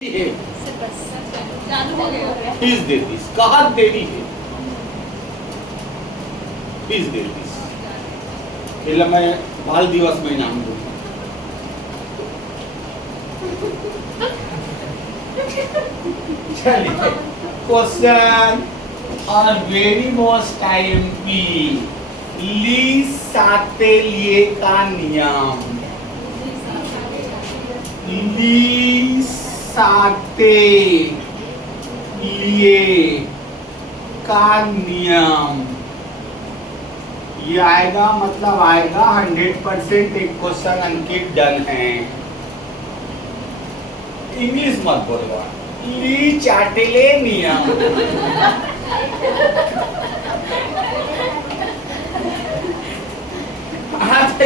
Fees दे दीस कहा देरी है फीस दे दीस એટલે मैं बाल दिवस में नाम दूँ चलिए क्वेश्चन और वेरी मोस्ट टाइम पी ली साते लिए का नियम ली साते लिए का नियम ये आएगा मतलब आएगा 100% एक क्वेश्चन अंकित डन है। इंग्लिश मत बोलवा ली चाटेले नियम आज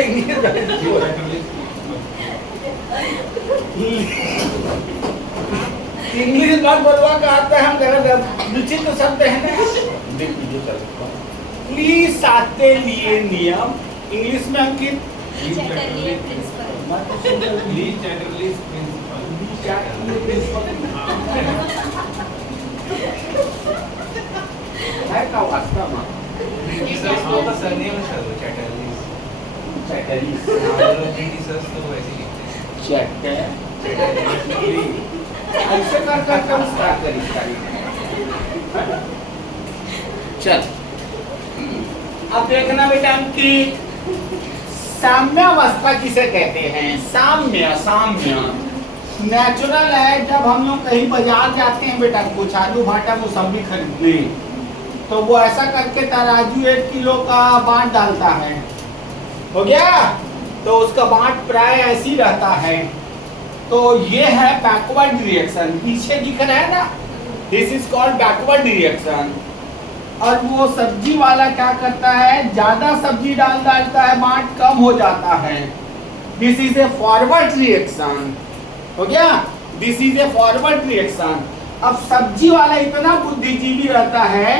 इंग्लिश मत बोलवा का आता है हम गलत विचित्र शब्द है ना प्लीज साते लिए नियम इंग्लिश में अंकित है का वास्तव में ऐसे कर कम स्टार्ट करी चल अब देखना बेटा कि साम्यावस्था किसे कहते हैं। साम्य साम्य नेचुरल है जब हम लोग कहीं बाजार जाते हैं बेटा कुछ आलू भाटा मौसम्बी खरीदने तो वो ऐसा करके तराजू 1 किलो का बांट डालता है हो गया तो उसका बांट प्राय ऐसी रहता है तो ये है बैकवर्ड रिएक्शन पीछे दिख रहा है ना this is called backward reaction. और वो सब्जी वाला क्या करता है ज्यादा सब्जी डालता है बांट कम हो जाता है this is a forward reaction हो गया this is a forward reaction. अब सब्जी वाला इतना बुद्धिजीवी रहता है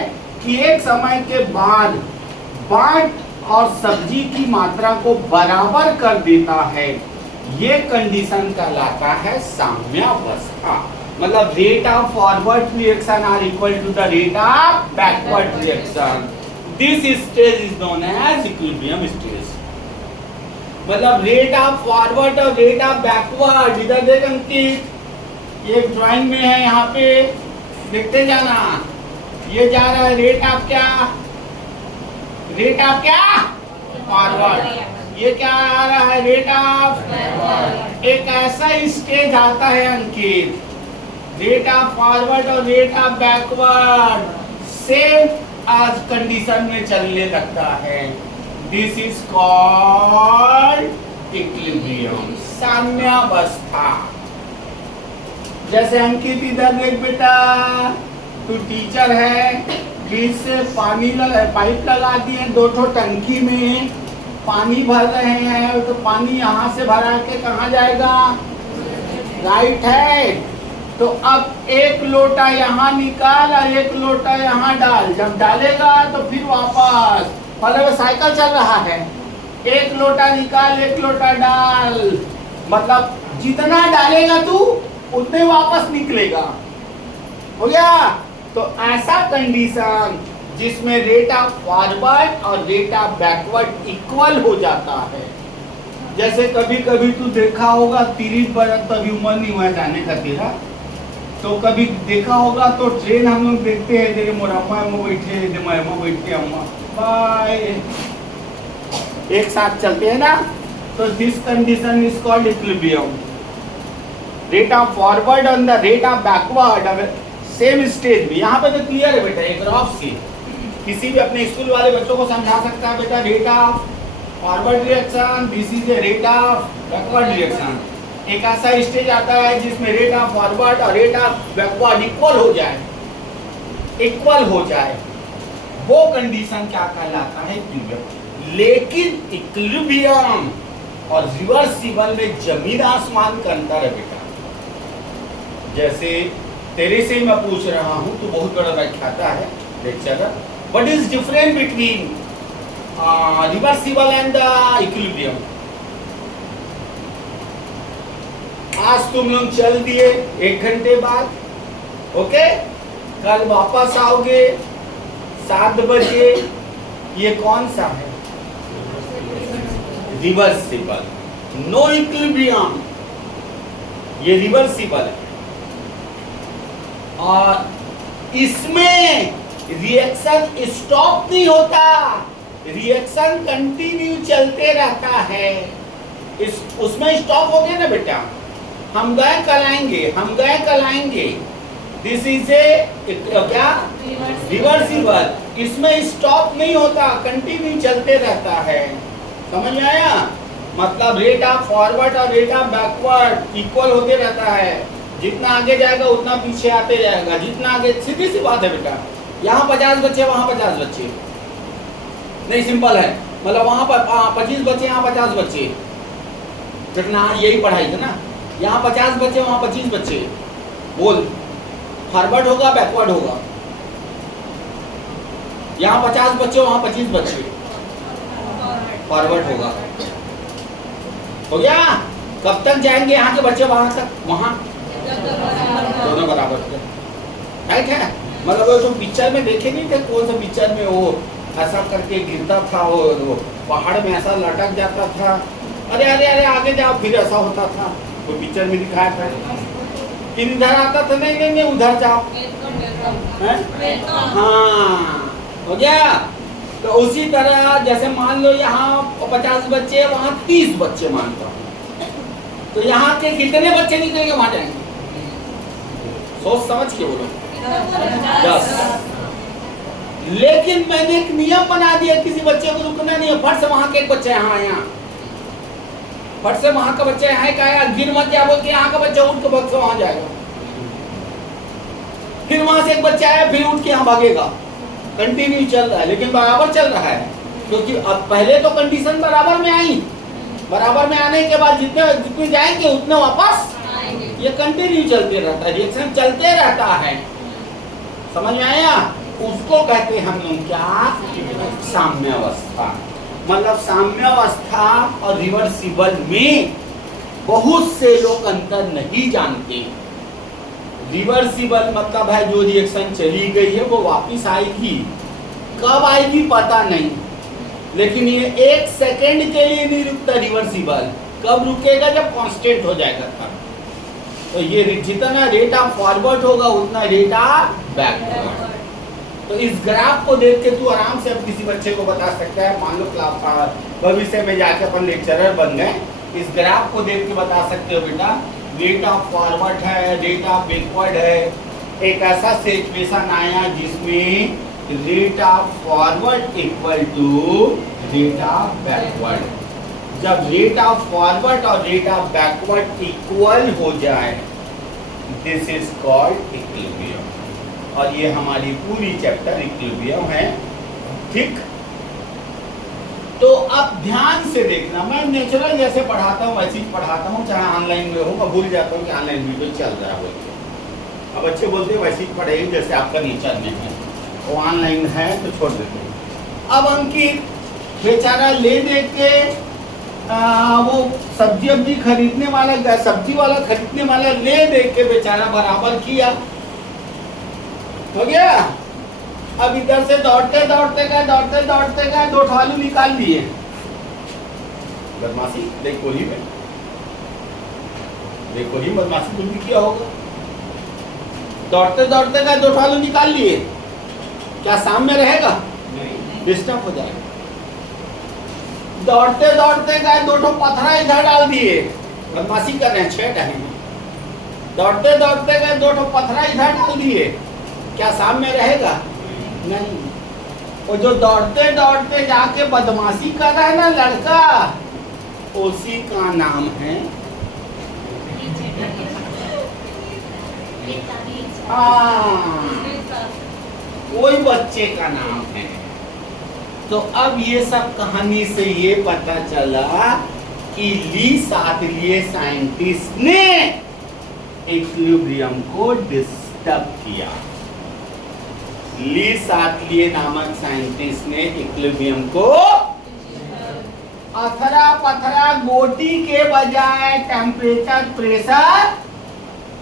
कि एक समय के बाद बांट और सब्जी की मात्रा को बराबर कर देता है ये कंडीशन कहलाता है साम्यावस्था मतलब rate of forward reaction are equal to the rate of backward reaction this stage is known as equilibrium stage मतलब रेट ऑफ फॉरवर्ड और रेट ऑफ बैकवर्ड इधर देख अंकित ये ड्राइंग में है यहाँ पे देखते जाना ये जा रहा है रेट ऑफ क्या फॉरवर्ड ये क्या आ रहा है रेट ऑफ एक ऐसा स्टेज आता है अंकित रेट ऑफ फॉरवर्ड और रेट ऑफ बैकवर्ड सेम आज कंडीशन में चलने लगता है दिस इज कॉल्ड इक्विलिब्रियम साम्यावस्था। जैसे अंकित इधर देख बेटा तू टीचर है बीच से पानी पाइप लगा दिए 2 ठो टंकी में पानी भर रहे हैं तो पानी यहाँ से भरा के कहाँ जाएगा राइट है तो अब 1 लोटा यहाँ निकाल और 1 लोटा यहाँ डाल जब डालेगा तो फिर वापस मतलब साइकिल चल रहा है 1 लोटा निकाल 1 लोटा डाल मतलब जितना डालेगा तू उतने वापस निकलेगा हो गया तो ऐसा कंडीशन जिसमें रेट ऑफ फॉरवर्ड और रेट ऑफ बैकवर्ड इक्वल हो जाता है। जैसे कभी कभी तू देखा होगा 30 बरस तभी उम्र नहीं हुआ जाने का तेरा तो कभी देखा होगा तो ट्रेन हम लोग देखते हैं तेरे मोरम्मा में बैठे दिमाग बैठे अम्मा बाय एक साथ चलते हैं ना तो this condition is called equilibrium rate of forward और the rate of backward same stage में। यहाँ पे तो क्लियर है बेटा एक ग्राफ से किसी भी अपने स्कूल वाले बच्चों को समझा सकता है बेटा rate of forward reaction this is a rate of backward reaction एक ऐसा स्टेज आता है जिसमें रेट ऑफ फॉरवर्ड और रेट ऑफ बैकवर्ड इक्वल हो जाए वो कंडीशन क्या कहलाता है इक्विलिब्रियम। लेकिन इक्विलिब्रियम और रिवर्सिबल में जमीन आसमान का अंतर है बेटा। जैसे तेरे से ही मैं पूछ रहा हूँ तो बहुत बड़ा व्याख्याता है lecturer what is difference between reversible and equilibrium. आज तुम लोग चल दिए 1 घंटे बाद, ओके, कल वापस आओगे 7 बजे। ये कौन सा है? रिवर्सिबल, नो इक्विलिब्रियम, ये रिवर्सिबल है। और इसमें रिएक्शन स्टॉप नहीं होता, रिएक्शन कंटिन्यू चलते रहता है। उसमें स्टॉप हो गया ना बेटा, हम गए कल आएंगे, हम गए कल आएंगे, दिस इज ए क्या रिवर्सिबल। इसमें स्टॉप नहीं होता, कंटिन्यू चलते रहता है। समझ में आया? मतलब रेट ऑफ फॉरवर्ड और रेट ऑफ बैकवर्ड इक्वल होते रहता है। जितना आगे जाएगा उतना पीछे आते जाएगा, जितना आगे, सीधी सी बात है बेटा। यहाँ 50 बच्चे, वहाँ 50 बच्चे, नहीं सिंपल है। मतलब वहाँ पर 25 बच्चे, यहाँ 50 बच्चे, कितना यही पढ़ाई है ना। यहाँ 50 बच्चे, वहाँ 25 बच्चे, बोल फॉरवर्ड होगा बैकवर्ड होगा? यहाँ 50 बच्चे, वहाँ 25 बच्चे, फॉरवर्ड होगा। हो गया? कब तक जाएंगे यहाँ के बच्चे वहां तक? वहां दोनों बराबर थे, राइट है। मतलब वो जो पिक्चर में देखे नहीं थे, कौन सा पिक्चर में वो ऐसा करके गिरता था, वो पहाड़ में ऐसा लटक जाता था, अरे अरे अरे आगे जाओ, फिर ऐसा होता था, वो पिक्चर में दिखाया था। कि इधर आता था, नहीं नहीं नहीं उधर जाओ, हाँ हो गया। तो उसी तरह जैसे मान लो यहाँ 50 बच्चे, वहाँ 30 बच्चे मानता हूँ, तो यहाँ के कितने बच्चे निकलेंगे वहां जाएंगे? सोच समझ के बोलो, 10। लेकिन मैंने एक नियम बना दिया, किसी बच्चे को रुकना नहीं है। फट से वहां के एक बच्चा यहाँ, फट से वहां का बच्चा यहाँ का आया, गिर मत जा बोल के यहाँ का बच्चा उठ के भग से वहां जाएगा। फिर वहां से एक बच्चा आया, फिर उठ के यहाँ भागेगा। कंटिन्यू चल रहा है, लेकिन बराबर चल रहा है, क्योंकि अब पहले तो कंडीशन बराबर में आई, बराबर में आने के बाद जितने जाएंगे उतने वापस आएंगे। ये कंटिन्यू चलते रहता है, रिएक्शन चलते रहता है। समझ में आया? उसको कहते हैं हम लोग क्या? साम्यावस्था। मतलब साम्यावस्था और रिवर्सिबल में बहुत से लोग अंतर नहीं जानते। रिवर्सिबल मतलब है जो रिएक्शन चली गई है वो वापस आएगी, कब आएगी पता नहीं, लेकिन ये 1 सेकेंड के लिए नहीं रुकता। रिवर्सिबल कब रुकेगा? जब कांस्टेंट हो जाएगा तब। तो ये जितना रेट ऑफ फॉरवर्ड होगा उतना रेट ऑफ बैकवर्ड। तो इस ग्राफ को देख के तू आराम से अब किसी बच्चे को बता सकता है। मान लो क्लास भविष्य में जाके अपन लेक्चरर बन गए, इस ग्राफ को देख के बता सकते हो बेटा रेट ऑफ फॉरवर्ड है, रेट ऑफ बैकवर्ड है। एक ऐसा सिचुएशन आया जिसमें rate of forward equal to rate of backward. जब रेट ऑफ फॉरवर्ड और रेट ऑफ बैकवर्ड इक्वल हो जाए, दिस इज कॉल्ड इक्विलिब्रियम। और ये हमारी पूरी चैप्टर इक्विलिब्रियम है, ठीक। तो अब ध्यान से देखना, मैं नेचुरल जैसे पढ़ाता हूँ वैसे ही पढ़ाता हूँ, चाहे ऑनलाइन में हो। मैं भूल जाता हूँ कि ऑनलाइन वीडियो चल रहा है, अब बच्चे बोलते हैं वैसे ही पढ़ेगी जैसे आपका नेचर में है, वो ऑनलाइन है तो छोड़ देते हैं। अब अंकित बेचारा ले दे के वो सब्जी अब्जी खरीदने वाला, सब्जी वाला खरीदने वाला ले दे के बेचारा बराबर किया, हो गया। अब इधर से दौड़ते दौड़ते गए 2 आलू निकाल लिए। बदमाशी देखो ही में, देखो ही बदमाशी तुम भी किया होगा। दौड़ते दौड़ते गए 2 आलू निकाल लिए, क्या सामने रहेगा? नहीं, डिस्टर्ब हो जाएगा। दौड़ते दौड़ते गए 2 पत्थर इधर डाल दिए, बदमाशी कर रहे हैं 6 टाइम। दौड़ते दौड़ते गए 2 पत्थर इधर डाल दिए, क्या सामने रहेगा? नहीं। और जो दौड़ते दौड़ते जाके बदमाशी कर रहा है ना लड़का, उसी का नाम है कोई बच्चे का नाम है। तो अब ये सब कहानी से ये पता चला कि ली सातलिए साइंटिस्ट ने इक्विलिब्रियम को डिस्टर्ब किया। ली सातलिए नामक साइंटिस्ट ने इक्विलिब्रियम को अथरा पथरा गोटी के बजाय टेम्परेचर, प्रेशर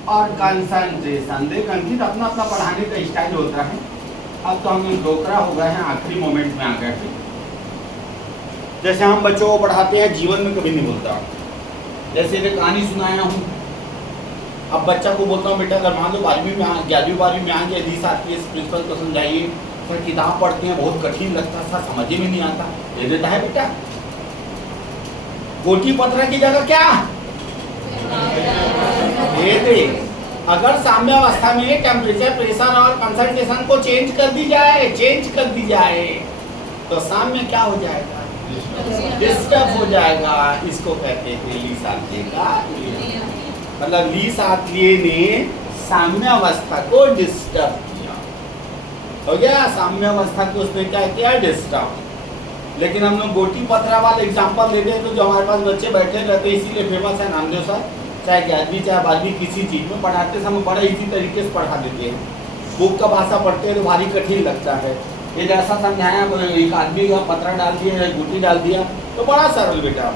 और कंसंट्रेशन। देख अंकित, अपना अपना पढ़ाने का स्टाइल होता है। अब तो हम डोकरा हो गए हैं, आखिरी मोमेंट में आ गए थे। जैसे हम बच्चों को पढ़ाते हैं, जीवन में कभी नहीं बोलता। जैसे एक कहानी सुनाया हूँ, अब बच्चा को बोलता हूँ बेटा अगर मान लो 12वीं में 11वीं 12वीं में आएंगे, रीस आती है, प्रिंसिपल को समझाइए, सर किताब पढ़ते हैं बहुत कठिन लगता था, समझ में नहीं आता, दे देता है बेटा। गोटी पत्थर की जगह क्या दे दे। अगर साम्यावस्था में टेम्परेचर, प्रेशर और कंसंट्रेशन को चेंज कर दी जाए तो साम्य क्या हो जाएगा, डिस्टर्ब हो जाएगा। इसको कहते हैं ली-सातले का नियम। मतलब ली-सातले ने साम्यावस्था को डिस्टर्ब किया, हो गया साम्यावस्था को उसने क्या किया, डिस्टर्ब। लेकिन हम लोग गोटी पथरा वाले एग्जाम्पल लेते हैं तो जो हमारे पास बच्चे बैठे रहते हैं, इसीलिए फेमस है नामदेव सर, चाहे 11वीं चाहे 12वीं किसी चीज़ में पढ़ाते समय बड़ा इसी तरीके से पढ़ा देते हैं। बुक का भाषा पढ़ते हैं तो भारी कठिन लगता है। ये जैसा समझाया, एक आदमी का पत्रा डाल दिया, गुटी डाल दिया, तो बड़ा सरल बेटा।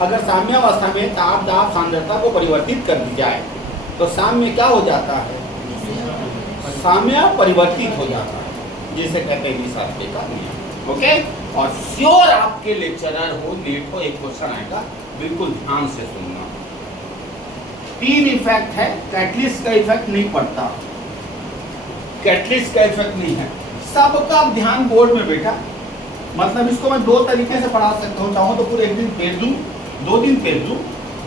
अगर साम्यावस्था में ताप दाब सांद्रता को परिवर्तित कर दी जाए तो साम्य क्या हो जाता है, साम्य परिवर्तित हो जाता है, जिसे कहते हैं ली-सातले का नियम। ओके, और श्योर आपके लेक्चरर हो, लेट हो, एक क्वेश्चन आएगा, बिल्कुल ध्यान से सुनना। 3 इफेक्ट है, कैटलिस्ट का इफेक्ट नहीं पड़ता, कैटलिस्ट का इफेक्ट नहीं है। सबका ध्यान बोर्ड में बेटा, मतलब इसको मैं 2 तरीके से पढ़ा सकता हूँ। चाहूँ तो पूरे एक दिन फेर दूँ, 2 दिन फेर दूँ,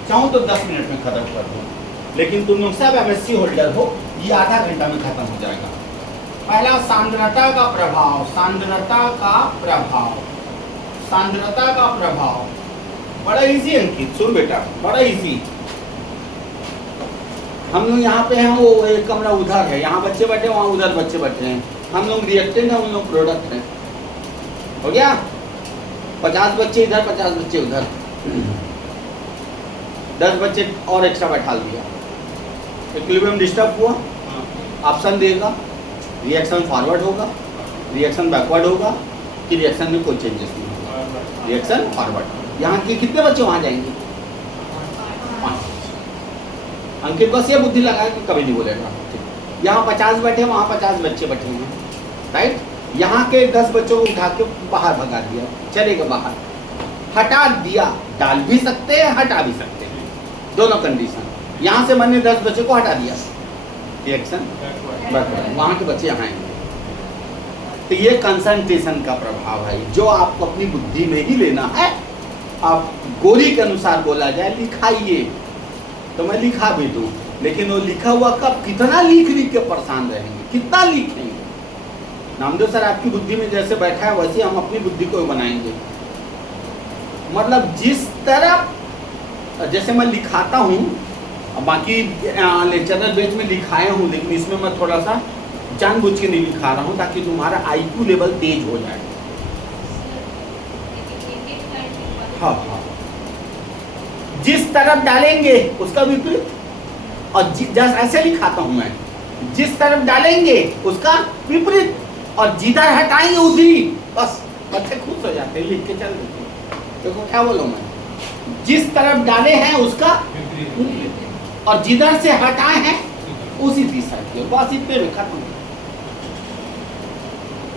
चाहूँ तो 10 मिनट में खत्म कर दूँ। लेकिन तुम लोग सब MSc होल्डर हो, ये आधा घंटा में खत्म हो जाएगा। पहला सांद्रता का प्रभाव, सांद्रता का प्रभाव, सांद्रता का प्रभाव बड़ा इजी अंकित, सुन बेटा, बड़ा इजी। हम लोग यहाँ पे हैं, वो एक कमरा उधर है, यहाँ बच्चे बैठे, वहाँ उधर बच्चे बैठे हैं। हम लोग रिएक्टेंट हैं, उन लोग प्रोडक्ट हैं, हो गया। 50 बच्चे इधर, 50 बच्चे उधर, 10 बच्चे और एक्स्ट्रा बैठा दिया, इक्विलिब्रियम डिस्टर्ब हुआ, ऑप्शन देगा, रिएक्शन फॉरवर्ड होगा, रिएक्शन बैकवर्ड होगा, कि रिएक्शन में कोई चेंजेस नहीं होगा, रिएक्शन फॉरवर्ड। यहाँ के कितने बच्चे वहाँ जाएंगे, 5। अंकित बस ये बुद्धि लगाए कि कभी नहीं बोलेगा। यहाँ 50 बैठे, वहाँ 50 बच्चे बैठे हैं, राइट। यहाँ के 10 बच्चों को उठा के बाहर भगा दिया, चलेगा बाहर, हटा दिया, डाल भी सकते हैं, हटा भी सकते हैं, दोनों कंडीशन। यहाँ से मैंने 10 बच्चों को हटा दिया, रिएक्शन बैकवर्ड, वहाँ के बच्चे यहाँ आएंगे। तो ये कंसंट्रेशन का प्रभाव है, जो आपको अपनी बुद्धि में ही लेना है। आप गोरी के अनुसार बोला जाए लिखाइए, तो मैं लिखा भी दूँ, लेकिन वो लिखा हुआ कब, कितना लिख के परेशान रहेंगे, कितना लिखेंगे। नामदेव सर आपकी बुद्धि में जैसे बैठा है, वैसे हम अपनी बुद्धि को बनाएंगे। मतलब जिस तरह, जैसे मैं लिखाता हूँ, बाकी लेक्चरर बेच में लिखाया हूँ, लेकिन इसमें मैं थोड़ा सा जानबूझ के नहीं लिखा रहा हूँ, ताकि तुम्हारा IQ लेवल तेज हो जाए। हाँ हाँ, जिस तरफ डालेंगे उसका विपरीत, और जैसे ऐसे लिखाता हूँ मैं, जिस तरफ डालेंगे उसका विपरीत, और जिधर हटाएंगे उधरी, बस बच्चे खुश हो जाते हैं, लिख के चल देते हैं। देखो क्या बोलो मैं, जिस तरफ डाले हैं उसका विपरीत, और जिधर से हटाए हैं उसी दिशा की, बस इतने में खत्म।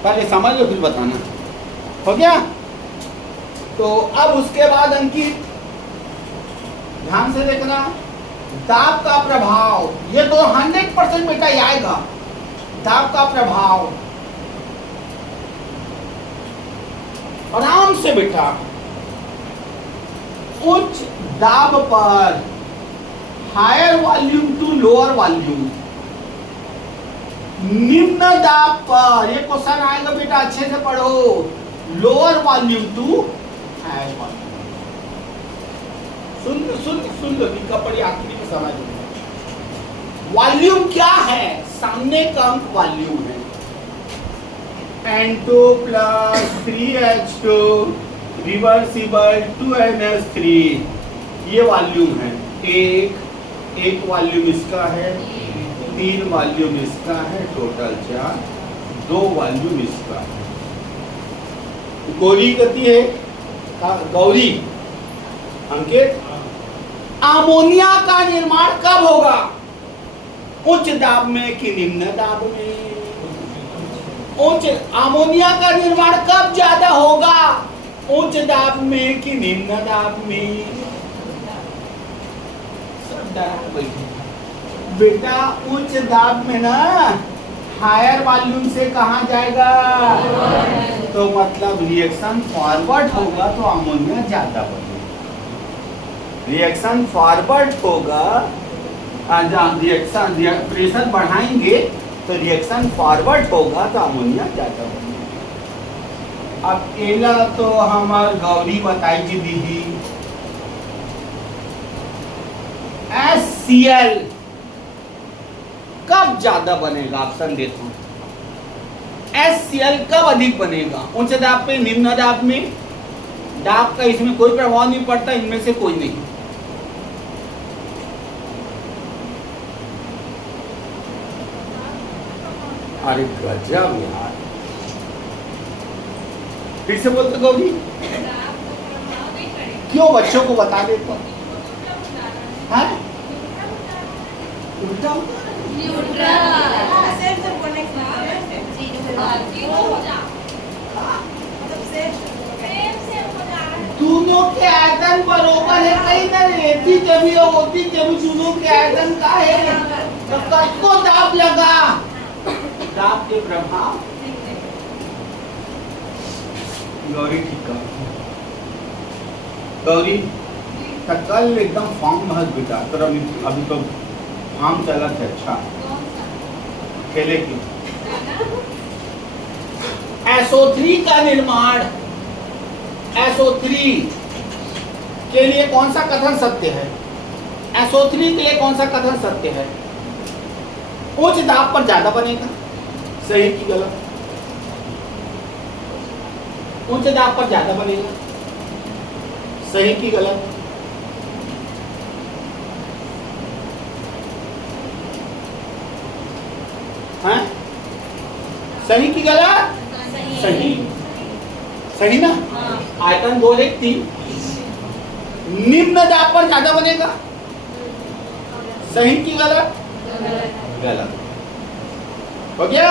पहले समझ लो फिर बताना, हो गया। तो अब उसके बाद अंकित ध्यान से देखना, दाब का प्रभाव, ये तो 100% बेटा ही आएगा। दाब का प्रभाव, आराम से बेटा, उच्च दाब पर, higher volume to lower volume, निम्न दाब पर, ये क्वेश्चन आएगा बेटा, अच्छे से पढ़ो, lower volume to higher volume. सुन लो कपड़ी आखिरी में समझ लो। वॉल्यूम क्या है, सामने का अंक वॉल्यूम है, N2 plus 3H2 reversible 2NH3, ये वॉल्यूम है। एक वॉल्यूम इसका है, 3 वॉल्यूम इसका है, टोटल 4, 2 वॉल्यूम इसका है। गौरी गति है, गौरी अंकित, अमोनिया का निर्माण कब होगा? उच्च दाब में कि निम्न दाब में? उच्च। अमोनिया का निर्माण कब ज्यादा होगा? उच्च दाब में कि निम्न दाब में? बेटा उच्च दाब में ना हायर वॉल्यूम से कहाँ जाएगा? तो मतलब रिएक्शन फॉरवर्ड होगा तो अमोनिया ज्यादा बनेगा। रिएक्शन फॉरवर्ड होगा, रिएक्शन प्रेशर बढ़ाएंगे तो रिएक्शन फॉरवर्ड होगा तो अमोनिया ज्यादा बनेगा। अब केला तो हमार गौरी बताई जी दीदी। HCl कब ज्यादा बनेगा? ऑप्शन देता हूं। HCl कब अधिक बनेगा? उच्च दाब पे, निम्न दाब में? दाब का इसमें कोई प्रभाव नहीं पड़ता, इनमें से कोई नहीं। अरे गजब यार, फिर से बोलते गौरी। क्यों बच्चों को बता देता? हाँ? उल्टा दोनों के आयतन बरोबर है, कहीं ना रहती जभी और होती जभी दोनों के आयतन का है तो किसको दाब लगा? दाब के प्रभाव। गौरी ठीक है, गौरी कल एकदम फॉर्म महज बिता तर अभी तो फॉर्म चला था। अच्छा खेले की SO3 का निर्माण, SO3 के लिए कौन सा कथन सत्य है? SO3 के लिए कौन सा कथन सत्य है? उच्च दाब पर ज्यादा बनेगा, सही की गलत? उच्च दाब पर ज्यादा बनेगा, सही की गलत? हाँ? सही की गलत? सही। सही ना? आयतन 2 1 3। निम्न दाब पर ज्यादा बनेगा, सही की गलत? गलत। हो गया?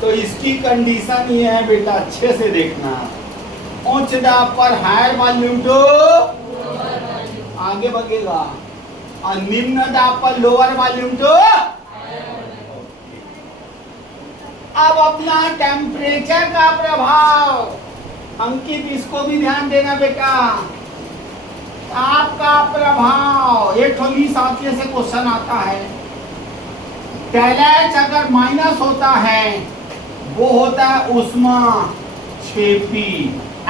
तो इसकी कंडीशन ये है बेटा, अच्छे से देखना। उच्च दाब पर हायर वॉल्यूम तो आगे बढ़ेगा और निम्न दाब पर लोअर वॉल्यूम तो। अब अपना टेम्परेचर का प्रभाव, अंकित इसको भी ध्यान देना बेटा। आपका प्रभाव एक थोड़ी साथी से क्वेश्चन आता है। डेलएच अगर माइनस होता है वो होता है उष्मा क्षेपी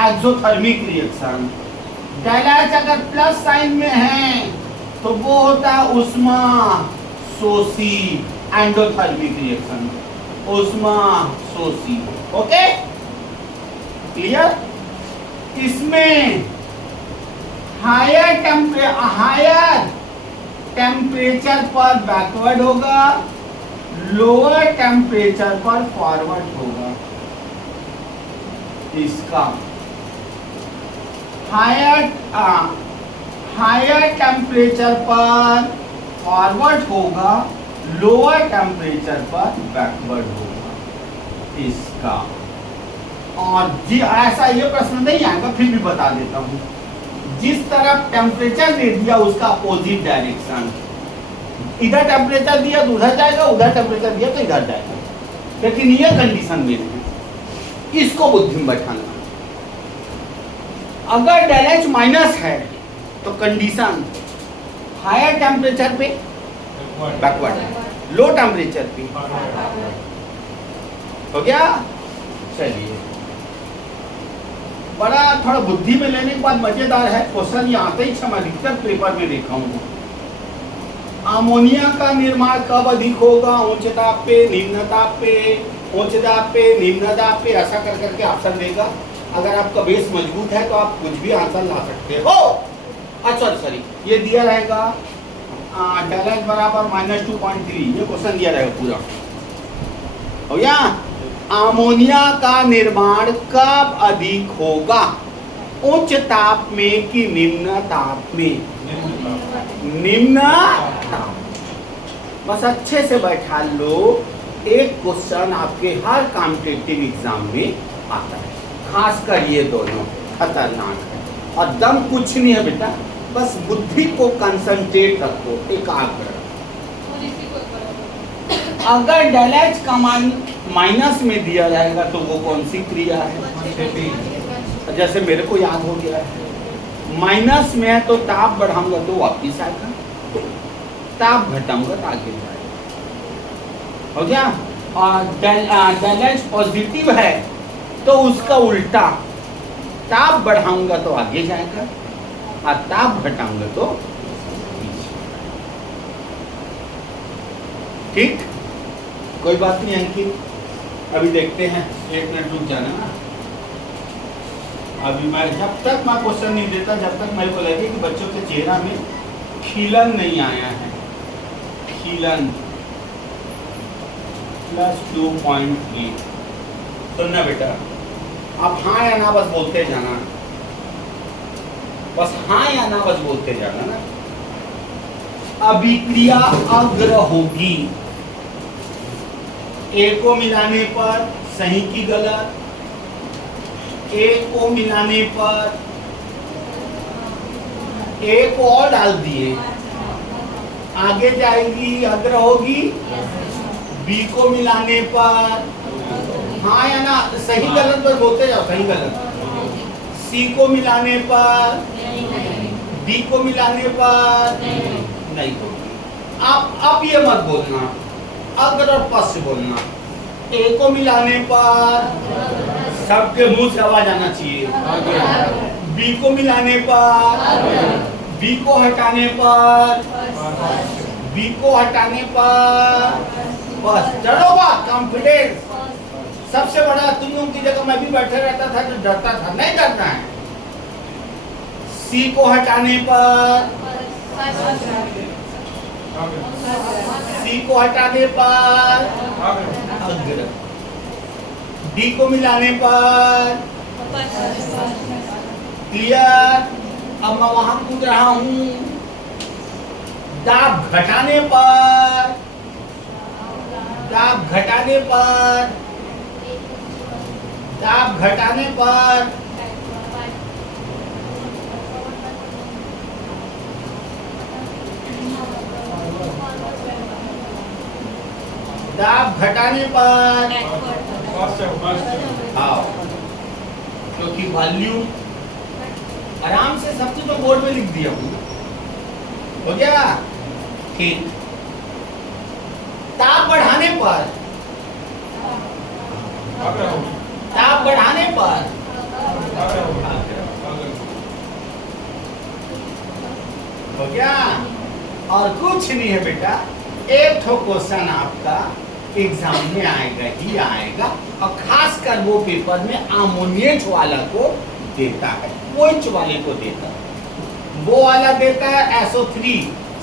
एक्सोथर्मिक रिएक्शन। डेलएच अगर प्लस साइन में है तो वो होता है उष्मा शोषी एंडोथर्मिक रिएक्शन। उष्मा शोषी। Okay clear? इसमें हायर टेम्परेचर पर बैकवर्ड होगा, लोअर टेम्परेचर पर फॉरवर्ड होगा। इसका हायर टेम्परेचर पर फॉरवर्ड होगा, लोअर टेम्परेचर पर बैकवर्ड होगा इसका। और जी ऐसा ये प्रश्न नहीं आएगा, फिर भी बता देता हूं। जिस तरफ टेम्परेचर दे दिया उसका अपोजिट डायरेक्शन। इधर टेम्परेचर दिया तो उधर जाएगा, उधर टेम्परेचर दिया तो इधर जाएगा। लेकिन ये कंडीशन में है, इसको बुद्धि में बैठाना। अगर डेलएच माइनस है तो कंडीशन हायर टेम्परेचर पे बैकवर्ड है, लो टेम्परेचर पे। हो गया? चलिए, बड़ा थोड़ा बुद्धि में लेने के बाद मजेदार है क्वेश्चन। ये आते ही मैं अधिकतर पेपर में देखा हूँ। अमोनिया का निर्माण कब अधिक होगा? उच्च दाब पे, निम्न दाब पे, उच्च दाब पे, निम्न दाब पे, ऐसा कर करके ऑप्शन देगा। अगर आपका बेस मजबूत है तो आप कुछ भी आंसर ला सकते हो। अच्छा सॉरी, ये दिया रहेगा डेलएच बराबर -2.3, ये क्वेश्चन दिया रहेगा पूरा। हो गया? अमोनिया का निर्माण कब अधिक होगा? उच्च ताप में कि निम्न ताप में? निम्न ताप। बस अच्छे से बैठा लो। एक क्वेश्चन आपके हर कॉम्पिटिटिव एग्जाम में आता है, खासकर ये दोनों खतरनाक है। और दम कुछ नहीं है बेटा, बस बुद्धि को कंसंट्रेट रखो, एकाग्र। अगर डेल एच का मान माइनस में दिया जाएगा तो वो कौन सी क्रिया है? जैसे मेरे को याद हो गया है, माइनस में है तो ताप बढ़ाऊंगा तो वापिस आएगा, ताप घटाऊंगा तो आगे जाएगा। हो गया? और डेल एच पॉजिटिव है तो उसका उल्टा, ताप बढ़ाऊंगा तो आगे जाएगा और ताप घटाऊंगा तो पीछे। ठीक, कोई बात नहीं अंकित, अभी देखते हैं। 1 मिनट रुक जाना ना। अभी मैं जब तक मैं क्वेश्चन नहीं देता, जब तक मेरे को लगे कि बच्चों के चेहरा में खिलन नहीं आया है। खिलन +2.3। सुनना बेटा, आप हाँ या ना बस बोलते जाना, बस हाँ या ना बस बोलते जाना ना। अभिक्रिया अग्र होगी। ए को मिलाने पर सही की गलत, ए को मिलाने पर ए को और डाल दिए, आगे जाएगी अग्र होगी। बी को मिलाने पर हाँ या ना, सही गलत पर बोलते जाओ, सही गलत। सी को मिलाने पर, डी को मिलाने पर नहीं होगी। आप अब ये मत बोलना, अग्र और पश्च बोलना। ए को मिलाने पर सबके मुंह से आवाज आना चाहिए। बी को मिलाने पर, बी को हटाने पर, बी को हटाने पर, बस चलो बात कॉन्फिडेंस। सबसे बड़ा तुम लोगों की जगह मैं भी बैठे रहता था तो डरता था, नहीं डरना है। सी को हटाने पर, सी को हटाने पर अग्र, डी को मिलाने पर क्लियर। अब मैं वहां कूद रहा हूं। दाब घटाने पर, दाब घटाने पर, दाब घटाने पर दाब घटाने पर आओ, क्योंकि वॉल्यूम आराम से सब कुछ तो बोर्ड में लिख दिया हूँ। हो गया? ठीक। ताप बढ़ाने पर, ताप बढ़ाने पर हो गया? और कुछ नहीं है बेटा, एक ठो क्वेश्चन आपका एग्जाम में आएगा ही आएगा, और खासकर वो पेपर में अमोनियच वाला को देता है, OH वाले को देता है। वो वाला देता है SO3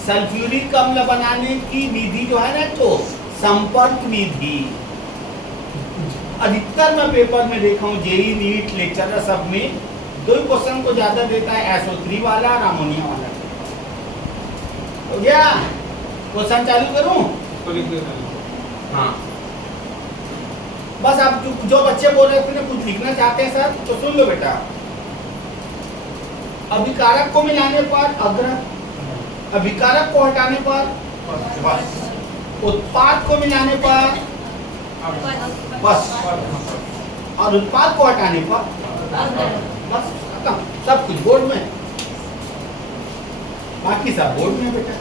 सल्फ्यूरिक अम्ल बनाने की विधि जो है ना, तो संपर्क विधि। अधिकतर मैं पेपर में देखा हूँ, जेई नीट लेक्चर सब में 2 क्वेश्चन को ज्यादा देता है, SO3 वाला और अमोनिया वाला। हो गया? क्वेश्चन चालू करूं? हाँ, बस आप जो बच्चे बोल रहे थे कुछ लिखना चाहते हैं सर तो सुन लो बेटा। अभिकारक को मिलाने पर अग्र, अभिकारक को हटाने पर बस, उत्पाद को मिलाने पर बस, और उत्पाद को हटाने पर बस, खत्म। सब कुछ बोर्ड में, बाकी सब बोर्ड में बेटा।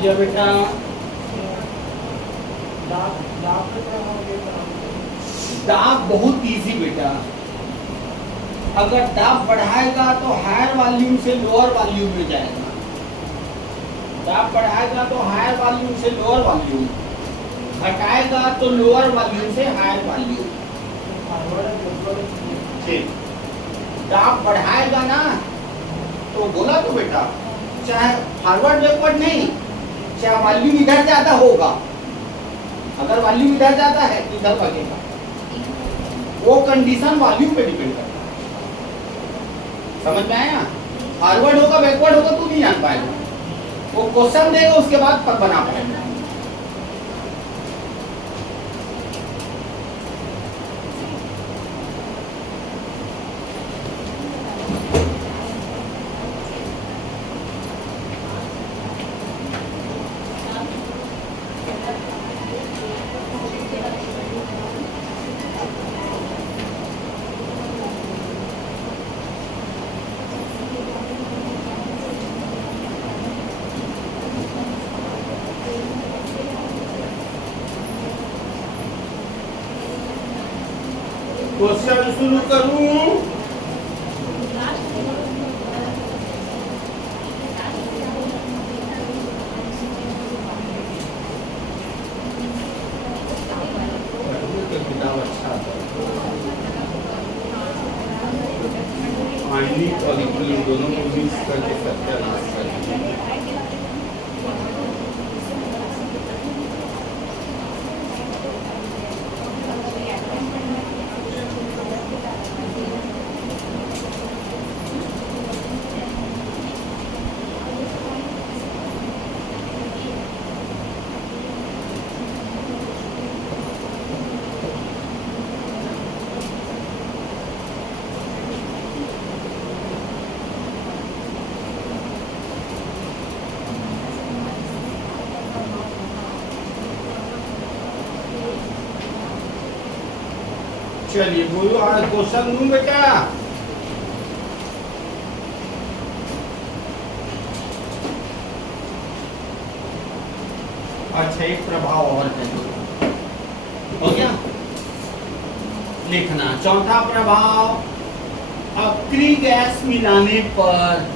दिया बेटा। दाब बहुत इजी बेटा। अगर दाब बढ़ाएगा तो हायर वॉल्यूम से लोअर वॉल्यूम में जाएगा, दाब बढ़ाएगा तो हायर वॉल्यूम से लोअर वॉल्यूम, घटाएगा तो लोअर वॉल्यूम से हायर वॉल्यूम। ठीक, दाब बढ़ाएगा ना तो बोला तो बेटा, चाहे फॉरवर्ड बैकवर्ड नहीं, चाहे वॉल्यूम इधर ज्यादा होगा, अगर वॉल्यूम इधर जाता है तो इधर भागेगा, वो कंडीशन वॉल्यूम पे डिपेंड करता है। समझ में आया? फॉरवर्ड होगा बैकवर्ड होगा तू नहीं जान पाएगा, वो क्वेश्चन देगा उसके बाद तब बना पाएगा। क्वेश्चन शुरू करूं? किताब अच्छा था, आइनिक और इक्विलिब्रियम दोनों को मिक्स करके सत्यानाश करके। चलिए बोलो, आज क्वेश्चन दूं बेटा? अच्छा, एक प्रभाव और है, हो गया? लिखना चौथा प्रभाव, अक्रिय गैस मिलाने पर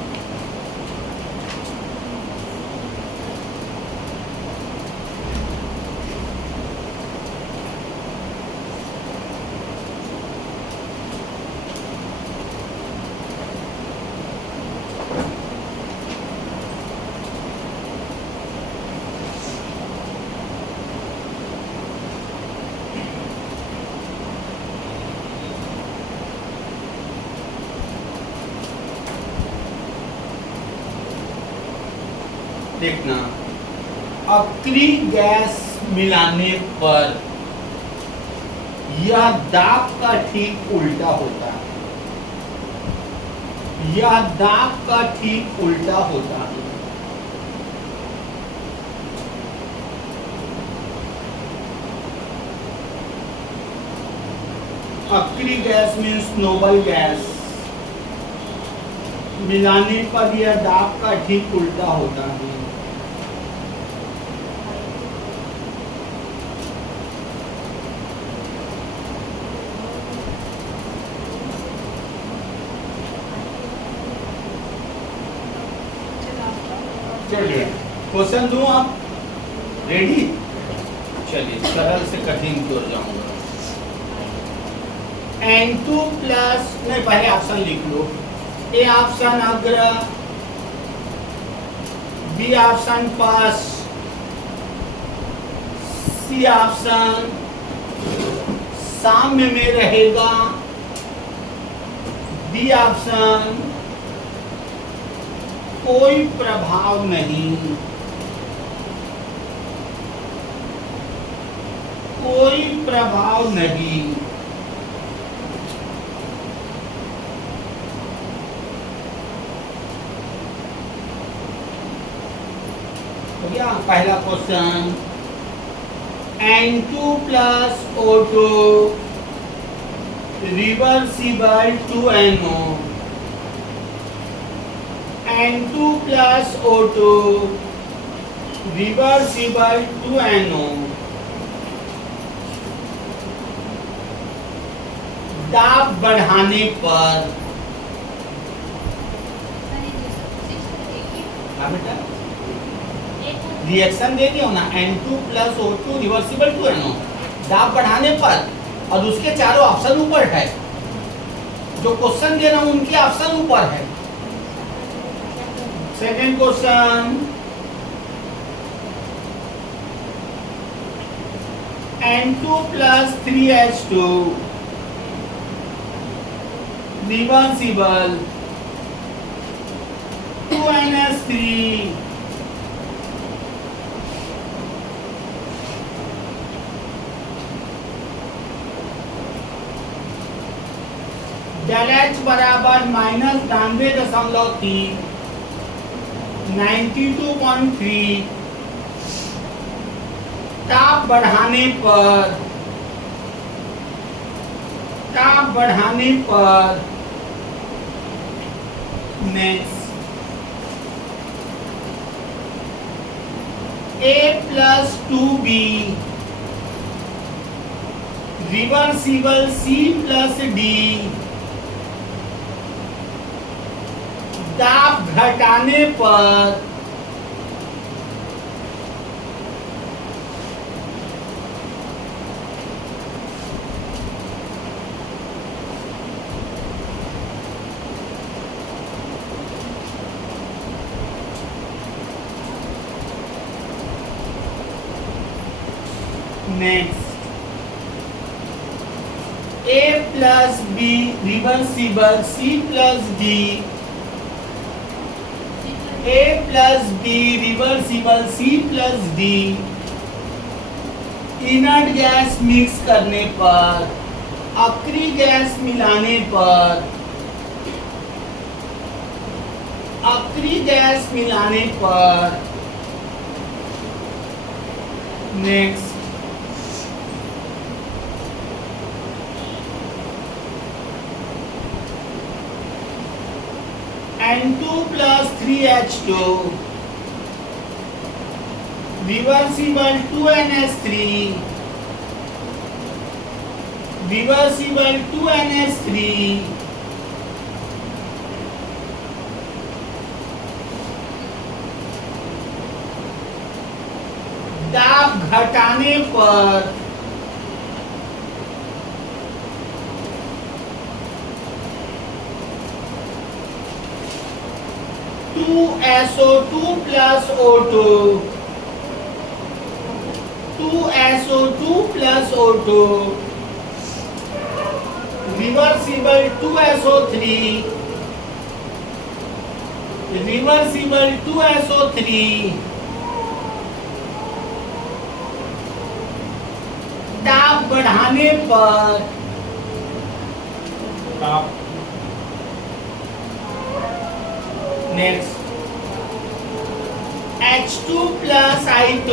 देखना, अक्रिय गैस मिलाने पर यह दाब का ठीक उल्टा होता है, यह दाब का ठीक उल्टा होता है। अक्रिय गैस मीन्स नोबल गैस, मिलाने पर यह दाब का ठीक उल्टा होता है। चलिए क्वेश्चन दूं आप? रेडी? चलिए सरल से कठिन की ओर जाऊंगा। N2 प्लस, नहीं पहले ऑप्शन लिख लो। ए ऑप्शन अग्र, बी ऑप्शन पास, सी ऑप्शन साम्य में रहेगा, डी ऑप्शन कोई प्रभाव नहीं, कोई प्रभाव नहीं। हो गया पहला question. N2 plus O2 reversible two NO, N2 plus O2 reversible 2NO, दाब बढ़ाने पर, हाँ बेटा रिएक्शन दे दिया ना, N2 plus O2 reversible 2NO, दाब बढ़ाने पर, और उसके चारों ऑप्शन ऊपर है, जो क्वेश्चन दे रहा हूं उनके ऑप्शन ऊपर है। Second question, N2 plus 3H2 reversible 2NH3, del H बराबर -92.3, 92.3, ताप बढ़ाने पर, next A plus 2B reversible C plus D, दाब घटाने पर, next A plus B reversible C plus D, A plus B reversible C plus D, inert gas mix करने पर, अक्री gas मिलाने पर, next N2 plus 3H2 reversible 2NH3 दाब घटाने पर SO2 plus O2 reversible 2SO3 ताप बढ़ाने पर next H2 plus I2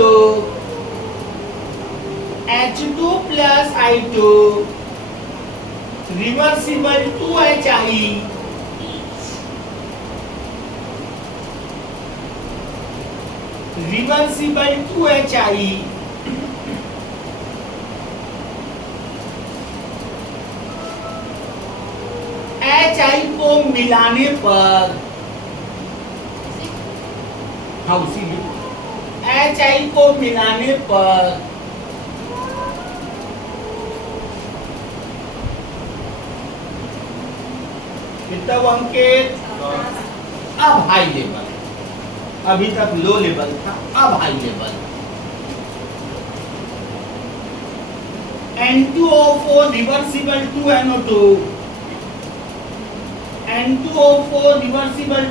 reversible 2HI HI को मिलाने पर उसी में HI को मिलाने पर कितना अंकित अब हाई लेवल, अभी तक लो लेवल था, अब high level. N2O4 reversible 2NO2 reversible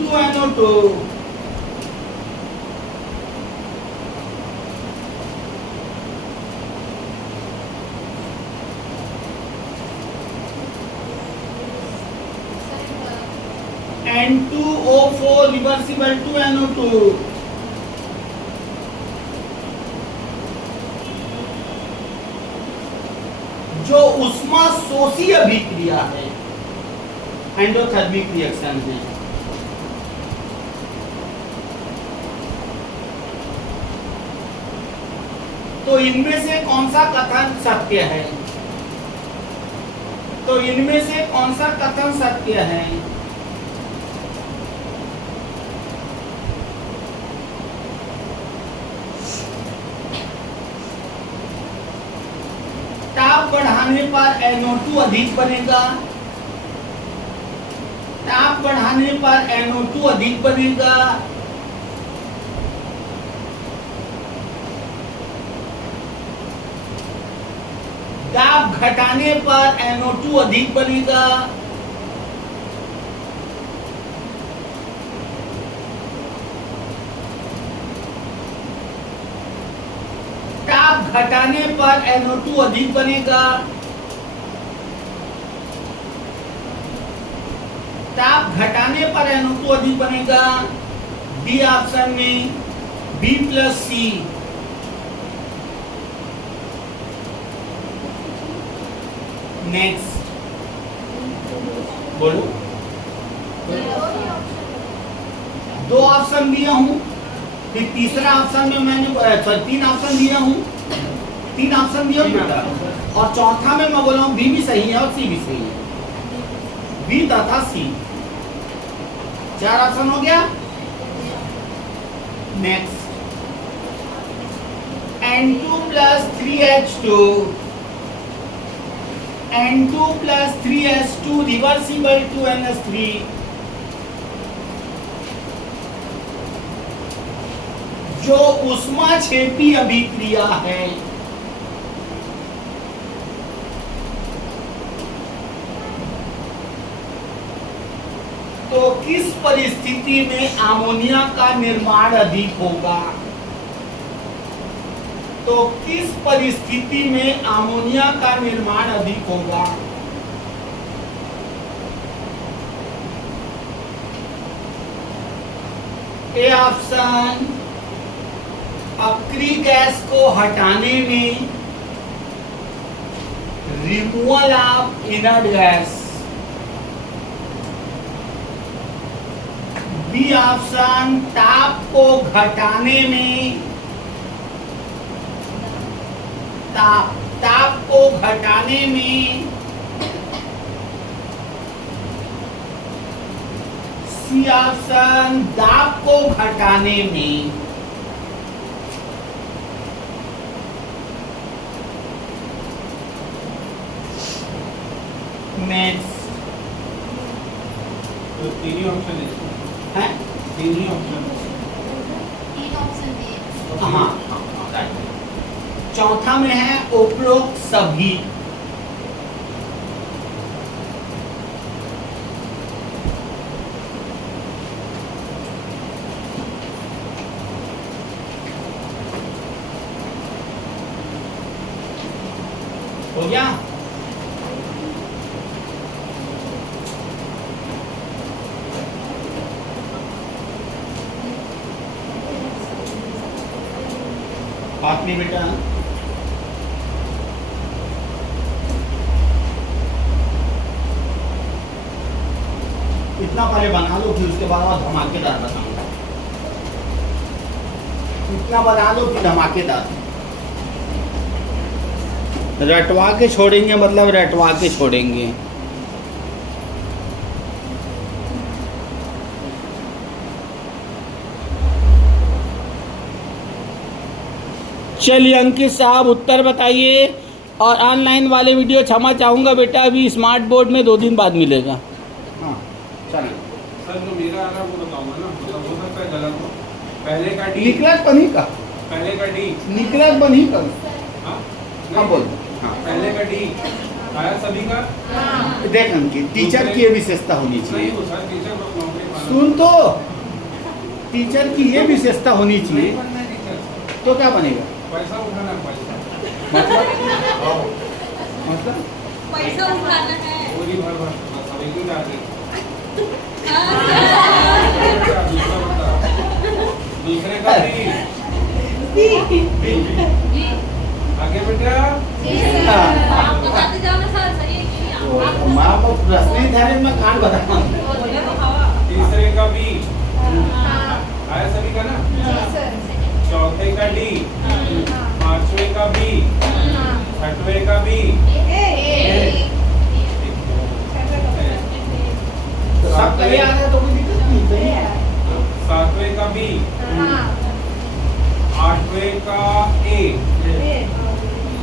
2NO2 N2O4 reversible 2NO2 जो उष्मा शोषी अभिक्रिया है, एंडोथर्मिक रिएक्शन है। तो इनमें से कौन सा कथन सत्य है? तो इनमें से कौन सा कथन सत्य है? ताप बढ़ाने पर NO2 अधिक बनेगा। ताप बढ़ाने पर NO2 अधिक बनेगा। ताप घटाने पर NO2 अधिक बनेगा। ताप घटाने पर NO2 अधिक बनेगा। ताप घटाने पर NO2 अधिक बनेगा। डी ऑप्शन में B+C। नेक्स्ट बोलो। दो ऑप्शन दिया हूं, फिर तीसरा ऑप्शन में मैंने 3 ऑप्शन दिया हूं। 3 ऑप्शन दिया हूं बेटा, और चौथा में मैं बोला हूं बी भी सही है और सी भी सही है। बी तथा सी, 4 ऑप्शन हो गया। Next, N2 + 3H2, N2 + 3H2 reversible to NH3, जो ऊष्माक्षेपी अभिक्रिया है। तो किस परिस्थिति में अमोनिया का निर्माण अधिक होगा? तो किस परिस्थिति में अमोनिया का निर्माण अधिक होगा? ए ऑप्शन, अक्रिय गैस को हटाने में, removal of inert gas. B option, ताप को घटाने में, ताप को घटाने में। सी ऑप्शन, दाब को घटाने में। नेक्स्ट, तो तीन ही ऑप्शन है, 3 ही ऑप्शन। 3 ऑप्शन दिए। हाँ, चौथा में है उपरोक्त सभी। हो गया? बात नहीं बेटा। इतना पहले बना लो, फिर उसके बाद और धमाकेदार बताऊंगा। इतना बना लो फिर धमाकेदार। रटवा के छोड़ेंगे, मतलब रटवा के छोड़ेंगे। चलिए अंकित साहब उत्तर बताइए। और ऑनलाइन वाले वीडियो क्षमा चाहूँगा बेटा, अभी स्मार्ट बोर्ड में 2 दिन बाद मिलेगा। हाँ चलो सर, जो मेरा आ रहा है वो बताऊंगा ना, मतलब हो सकता है गलत हो। पहले का डी, निकलस बनी का, पहले का डी, निकलस बनी का। हाँ बोल। हाँ पहले का डी आया सभी का। देख अंकित, टीचर की ये विशेषता होनी नहीं चाहिए। तो सर टीचर को नौकरी पाना। सुन तो, टीचर की ये विशेषता होनी नहीं चाहिए, बनना है टीचर, तो क्या बनेगा? पैसा उठाना है, पैसा मतलब मतलब पैसा उठाना है। पूरी भर भर बस अभी क्यों डाल रहे? दूसरा बता, दूसरे का डी। आगे बेटा आप बताते जाओ ना सर, सही है कि नहीं? आप मैं आपको प्रश्न ही था, मैं कान बताऊँ। बोले तो हवा। तीसरे का बी हाँ। आया सभी का ना। जी सर। चौथे का डी, पांचवे का बी, छठवें का बी, सब कहीं आ रहा है तो कोई दिक्कत नहीं सही है। सातवें का बी, आठवें का ए,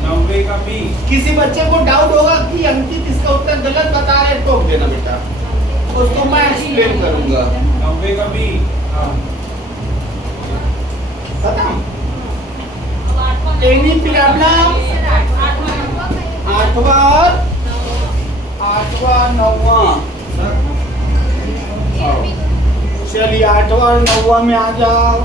नौवे का बी। किसी बच्चे को डाउट होगा कि अंकित इसका उत्तर गलत बता रहे, टोक देना बेटा, उसको मैं एक्सप्लेन करूंगा। नौवे का बी, खत्म। Any problem? आठवां नौवां, चलिए आठवां और नौवां में आ जाओ।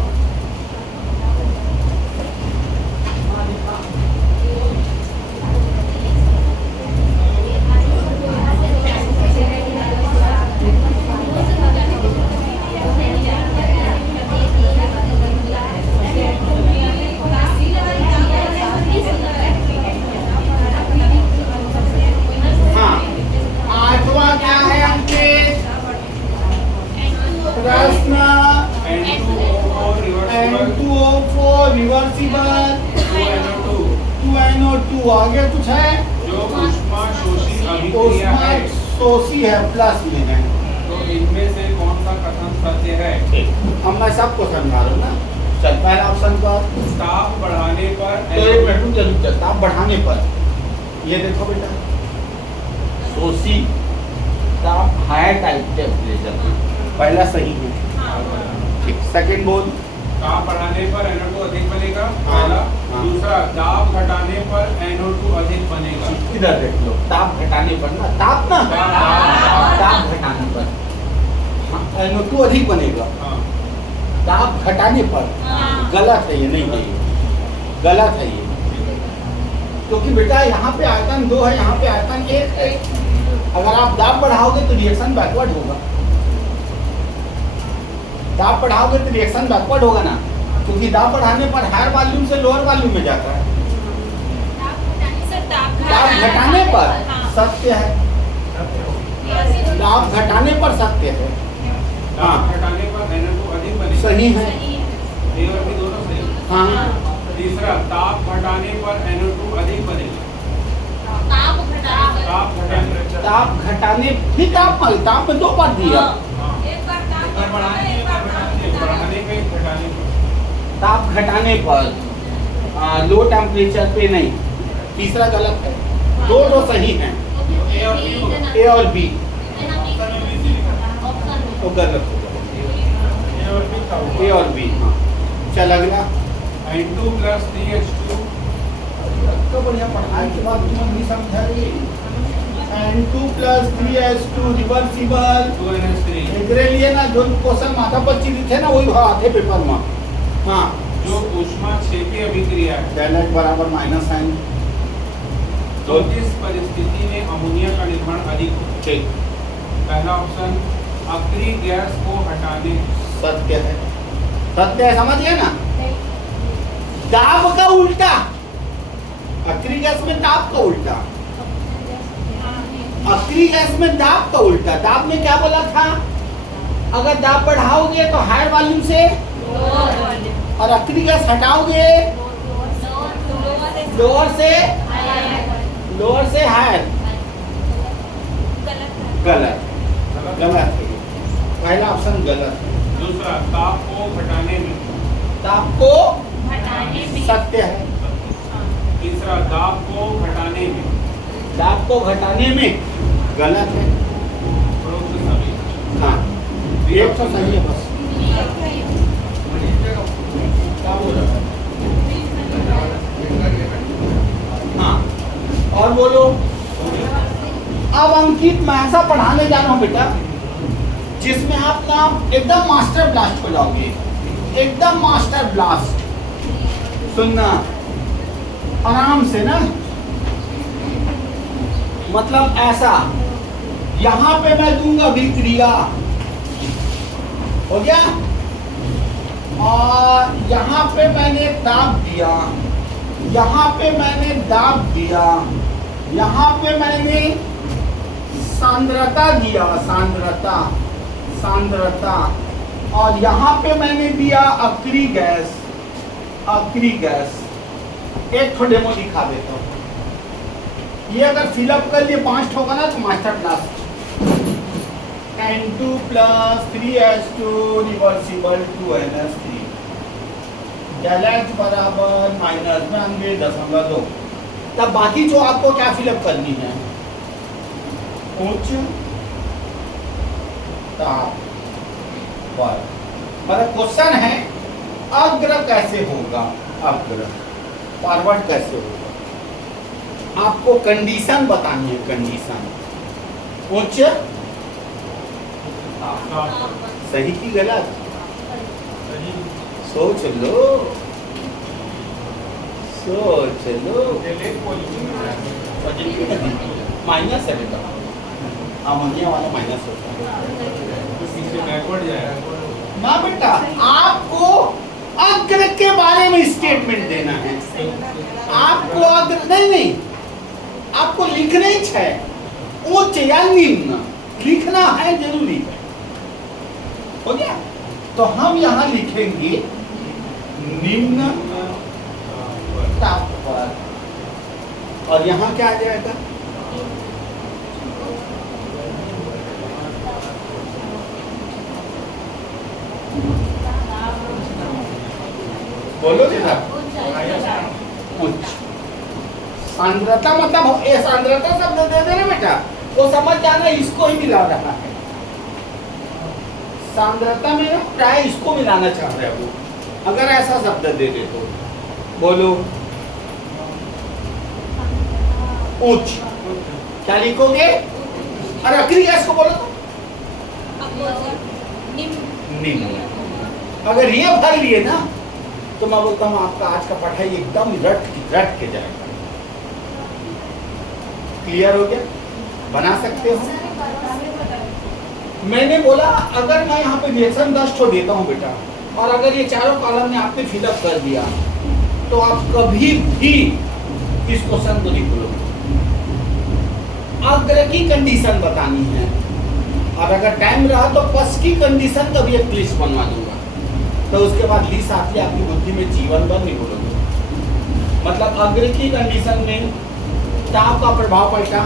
हाँ, आठवां क्या है अंकित? प्रश्न N2O4 रिवर्सिबल 2NO2। आगे कुछ है? जो ऊष्मा शोषी अभिक्रिया है, शोषी है, प्लस में है। तो इनमें से कौन सा कथन सत्य है? अब मैं सबको समझा रहा हूँ ना। चल पहला ऑप्शन पर ताप बढ़ाने पर तो एक मिनट रुक जरूर चलता, ताप बढ़ाने पर ये देखो बेटा, शोषी ताप हाई टाइप टेम्परेचर, पहला सही है। ठीक, सेकंड बोल। ताप बढ़ाने पर NO2 अधिक बनेगा, हाँ, पहला। हाँ। दूसरा, दाब घटाने पर NO2 अधिक बनेगा। इधर देख लो, ताप घटाने पर ना, ताप ना, ताप घटाने पर NO2 अधिक बनेगा, हाँ। ताप घटाने पर गलत है, ये नहीं है, ये गलत है ये, क्योंकि बेटा यहाँ पे आयतन 2 है, यहाँ पे आयतन 1 है। अगर आप दाब बढ़ाओगे तो रिएक्शन बैकवर्ड होगा, दाब बढ़ाओगे तो रिएक्शन बैकवर्ड होगा ना, क्योंकि दाब बढ़ाने पर हायर वॉल्यूम से लोअर वॉल्यूम में जाता है। दाब घटाने पर सत्य है, दाब घटाने पर सत्य है, दाब घटाने पर NO2 अधिक बनेगा, सही है। ए और बी दोनों सही। हाँ, तीसरा, ताप घटाने पर NO2 अधिक बनेगा। ताप घटाने ताप घटाने भी ताप में 2 बार दिया, बढ़ाने पे घटाने पे। ताप घटाने पर लो टेम्परेचर पे नहीं, तीसरा गलत है, दो सही हैं, ए और बी तो गलत होगा, ए और बी। हाँ, चल अगला। N2 + 3H2 तो बढ़िया पढ़ाई के बाद तुम नहीं समझा रही। N2 + 3H2 रिवर्सिबल 2NH3, एकरे लिए ना जो क्वेश्चन माथा पर चिन्हित थे ना वही आते पेपर में। हाँ, जो ऊष्मा क्षेपी अभिक्रिया है, डेल H बराबर माइनस साइन। तो इस परिस्थिति में अमोनिया का निर्माण अधिक होता है। ठीक, पहला ऑप्शन, अक्रिय गैस को हटाने। सत्य है, सत्य है, समझ गए ना। दाब का उल्टा, अक्रिय गैस में दाब का उल्टा, अक्रिय गैस में दाब का उल्टा। दाब में क्या बोला था? अगर दाब बढ़ाओगे तो हायर वॉल्यूम से, और अक्रिय गैस हटाओगे लोअर से हायर। गलत, गलत है, पहला ऑप्शन गलत है। दूसरा, ताप को घटाने में। दाब को सत्य है, तीसरा, दाब को घटाने में। दाब को घटाने में गलत है। उपरोक्त सभी। हाँ, एक तो सही है बस। क्या बोल रहा है? हाँ, और बोलो। अब अंकित मैं ऐसा पढ़ाने जा रहा हूँ बेटा जिसमें आप ना एकदम मास्टर ब्लास्ट हो जाओगे, एकदम मास्टर ब्लास्ट। सुनना आराम से ना, मतलब ऐसा, यहां पे मैं दूंगा विक्रिया, हो गया, और यहां पे मैंने दाब दिया, यहां पे मैंने दाब दिया, यहां पे मैंने सांद्रता दिया, सांद्रता, और यहां पे मैंने दिया अक्रिय गैस, एक थोड़ा डेमो दिखा देता हूँ। ये अगर फिलअप कर लिए 5 होगा ना तो master class N2 + 3S2 reversible 2NS3 del H बराबर -92.2। तब बाकी जो आपको क्या फिलअप करनी है, उच्च ताप पर। मतलब क्वेश्चन है अग्र कैसे होगा, अग्र फॉरवर्ड कैसे होगा, आपको कंडीशन बतानी है। कंडीशन उच्च सही की गलत, सोच लो सोच लो। माइनस है बेटा, अमोनिया वाला माइनस होता है बैकवर्ड जाएगा ना बेटा। आपको अग्र के बारे में स्टेटमेंट देना है। आपको अग्र नहीं, आपको लिखना ही है उच्च या निम्न, लिखना है जरूरी है। हो गया? तो हम यहाँ लिखेंगे निम्न ताप पर, और यहाँ क्या आ जाएगा, बोलो ना उच्च सांद्रता। मतलब ये सांद्रता शब्द दे देना बेटा, वो समझ जाना इसको ही मिला रहा है। सांद्रता में ना प्राय इसको मिलाना चाह रहे हैं वो। अगर ऐसा शब्द दे दे तो बोलो उच्च, क्या लिखोगे? और अक्री गैस को बोलो तो निम्न। अगर ये भर लिए ना तो मैं बोलता हूँ आपका आज का पढ़ाई एकदम रट के जाएगा। क्लियर हो गया? बना सकते हो? मैंने बोला अगर मैं यहाँ पे रिएक्शन 10 ठो देता हूँ बेटा, और अगर ये चारों कॉलम में आपने फिलअप कर दिया तो आप कभी भी इस क्वेश्चन को नहीं भूलोगे। अग्र की कंडीशन बतानी है, और अगर टाइम रहा तो पस की कंडीशन का भी एक लिस्ट बनवा दूंगा, तो उसके बाद लिस्ट आती है आपकी बुद्धि में, जीवन भर नहीं भूलोगे। मतलब अग्र की कंडीशन में ताप का प्रभाव पड़ता,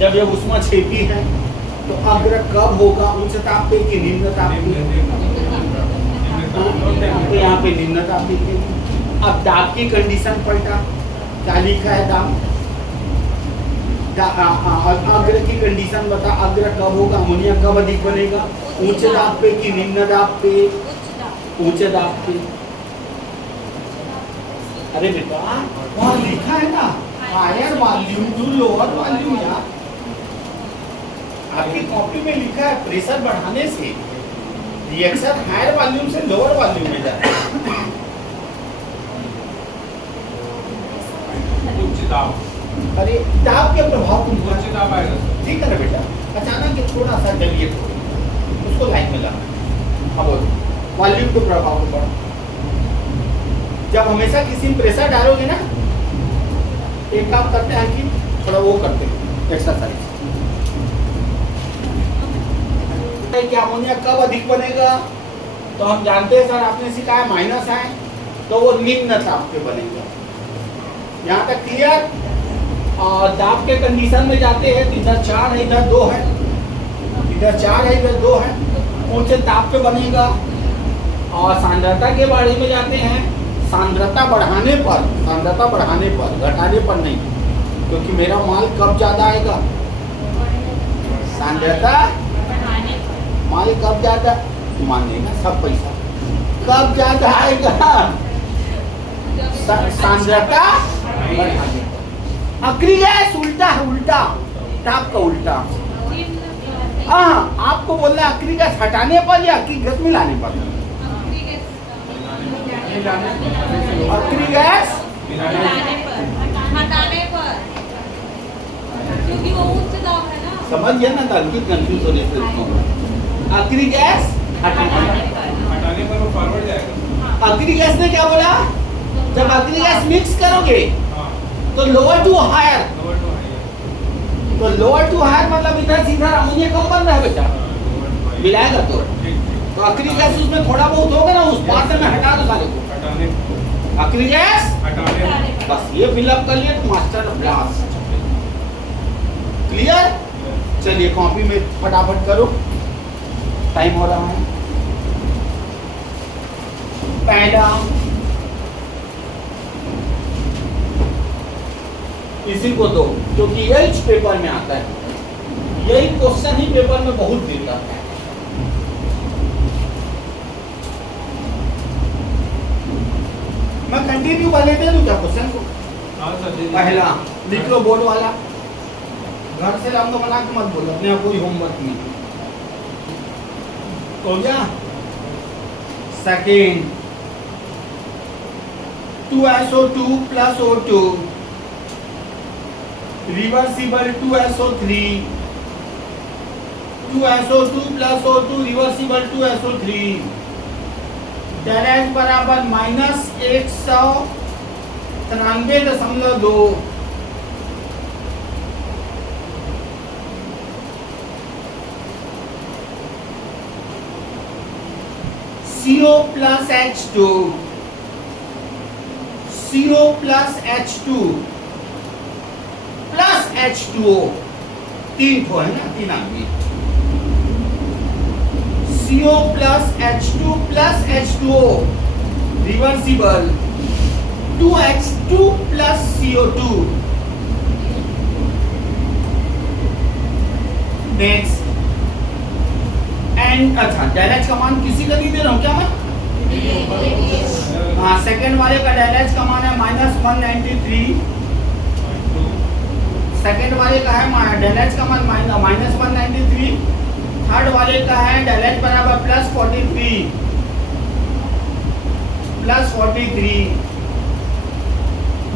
जब ये ऊष्माक्षेपी है तो अग्र कब होगा, उच्च ताप पे कि निम्न ताप पे? तो यहाँ पे निम्न ताप लिखेंगे। अब दाब की कंडीशन पलटा, क्या लिखा है दाब? अग्र की कंडीशन बता, अग्र कब होगा, अमोनिया कब अधिक बनेगा, उच्च दाब पे कि निम्न दाब पे? उच्च दाब पे। अरे बेटा वहाँ लिखा है ना higher volume to lower volume. यार आपकी कॉपी में लिखा है प्रेशर बढ़ाने से रिएक्शन हायर वॉल्यूम से लोअर वॉल्यूम में जाता है। उच्च दाब, अरे दाब के प्रभाव को उच्च दाब आएगा सर। ठीक है ना बेटा। अचानक ये थोड़ा सा जलिए उसको लाइन में लाना। अब वॉल्यूम के प्रभाव को पढ़ो। जब हमेशा किसी में प्रेशर डालोगे ना, एक काम करते हैं कि थोड़ा वो करते हैं एक्सरसाइज। क्या अमोनिया कब अधिक बनेगा, तो हम जानते हैं सर आपने सिखाया माइनस है तो वो निम्न ताप पे बनेगा। यहाँ तक क्लियर? और दाब के कंडीशन में जाते हैं तो इधर 4 है इधर 2 है, इधर 4 है इधर 2 है, ऊंचे ताप पे बनेगा। और सांद्रता के बारे में जाते हैं, सांद्रता बढ़ाने पर, सांद्रता बढ़ाने पर, घटाने पर नहीं, क्योंकि मेरा माल कब ज्यादा आएगा, सांद्रता माल कब ज्यादा मानेगा सब पैसा, कब ज्यादा आएगा, सांद्रता बढ़ाने पर। अक्री गैस उल्टा है, उल्टा ताप का उल्टा। हाँ आपको बोलना है अक्री गैस हटाने पर या अक्री गैस मिलाने पर? अक्री गैस हटाने पर, क्योंकि वो उच्च दाब है ना। समझ गया ना, तभी कंफ्यूज होने से। अक्री गैस हटाने पर वो फॉरवर्ड जाएगा। अक्री गैस ने क्या बोला, जब अक्री गैस मिक्स करोगे हाँ, तो lower to higher, lower to higher. तो लोअर टू हायर मतलब इधर सीधा अमोनिया कम बन रहा है बेटा, मिलाएगा तो अक्री गैस उसमें थोड़ा बहुत होगा ना, उस पात्र में हटा दो सारे को। हटाने अक्री गैस हटाने बस ये फिलअप कर लिए तो मास्टर ब्लास्ट। क्लियर? चलिए कॉपी में फटाफट करो, टाइम हो रहा है। पहला इसी को दो, क्योंकि यही पेपर में आता है, यही क्वेश्चन ही पेपर में बहुत देता है। मैं कंटिन्यू वाले दे दूं क्या क्वेश्चन को? हाँ सर, दे दीजिए। पहला लिख लो बोर्ड वाला, घर से लाऊंगा बना के मत बोलो, अपने आप कोई होमवर्क नहीं। हो गया? Second 2SO2 plus O2 reversible 2SO3, 2SO2 plus O2 reversible 2SO3, dash बराबर -193.2। CO plus H2, CO plus H2 plus H2O, तीन ठो है ना, तीन आदमी। CO plus H2 plus H2O reversible 2H2 plus CO2। Next and अच्छा direct का मान किसी का नहीं दे रहा हूं क्या मैं? हाँ, सेकंड वाले का डायरेक्ट का मान है -193, सेकंड वाले का है डायरेक्ट का मान -193, थर्ड वाले का है डायरेक्ट बराबर +43।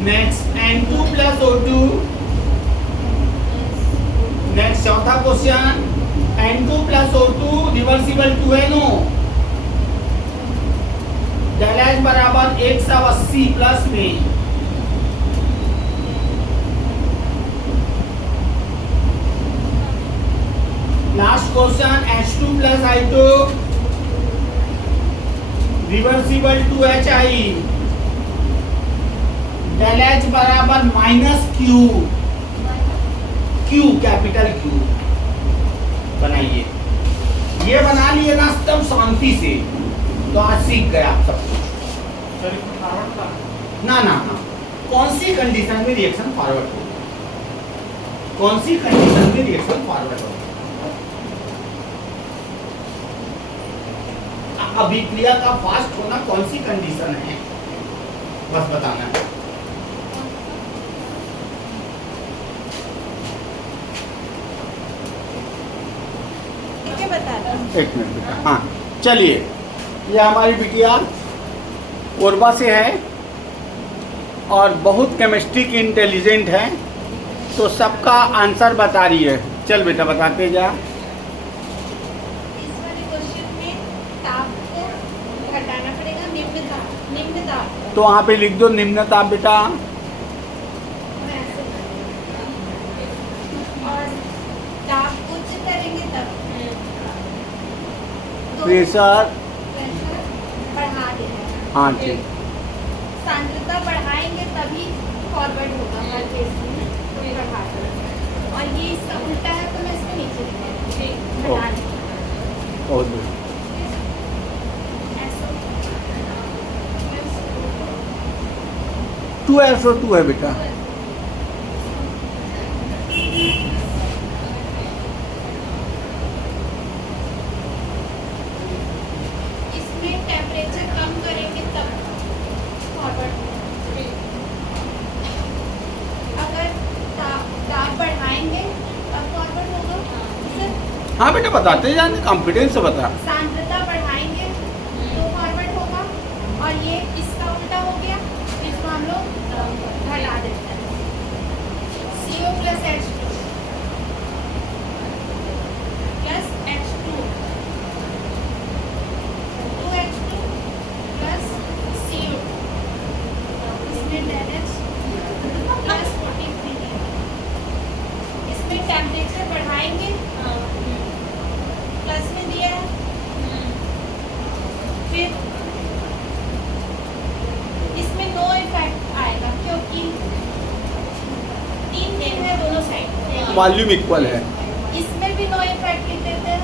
Next N2 plus O2। Next चौथा question N2 plus O2 reversible 2 है नो, डैश बराबर 180 प्लस में। Last question H2 plus I2 reversible 2HI, dash बराबर -Q, Q कैपिटल Q। बनाइए, ये बना लिए ना तब शांति से, तो आज सीख गए आप सब कुछ। ना ना ना, कौन सी कंडीशन में रिएक्शन फॉरवर्ड हो, कौन सी कंडीशन में रिएक्शन फॉरवर्ड हो। अभिक्रिया का फास्ट होना कौन सी कंडीशन है, बस बताना है। एक मिनट बेटा, हाँ चलिए, ये हमारी बिटिया कोरबा से है और बहुत केमिस्ट्री की इंटेलिजेंट है, तो सबका आंसर बता रही है। चल बेटा बताते जा। इस वाले क्वेश्चन में ताप को घटाना पड़ेगा, निम्न ताप तो वहाँ पे लिख दो निम्न ताप बेटा, और ताप उच्च करेंगे तब तो प्रेशर, प्रेशर बढ़ा देना। हाँ ठीक, सांद्रता बढ़ाएंगे तभी फॉरवर्ड होगा हर केस में, तो बढ़ा देना। और ये इसका उल्टा है तो मैं इसको नीचे लिख देती हूँ, घटा देती हूँ। बहुत बढ़िया। ऐसा 2SO2 है बेटा, इसमें टेम्परेचर कम करेंगे तब फॉरवर्ड होगा। अगर ताप बढ़ाएंगे तब फॉरवर्ड होगा। सर, हाँ बेटा बताते जाने, कॉन्फिडेंस से बता। सांद्रता बढ़ाएंगे तो फॉरवर्ड होगा, और ये इसका उल्टा हो गया, इसको हम लोग घटा देते हैं। CO plus H2 plus H2, 2H2 plus CO, इसमें डैश प्लस 43, इसमें टेम्परेचर बढ़ाएंगे, प्लस में दिया है, फिर इसमें नो इफेक्ट आएगा क्योंकि तीन तीन तीन है दोनों साइड, वॉल्यूम इक्वल है। इसमें भी नो इफेक्ट लिख देते हैं,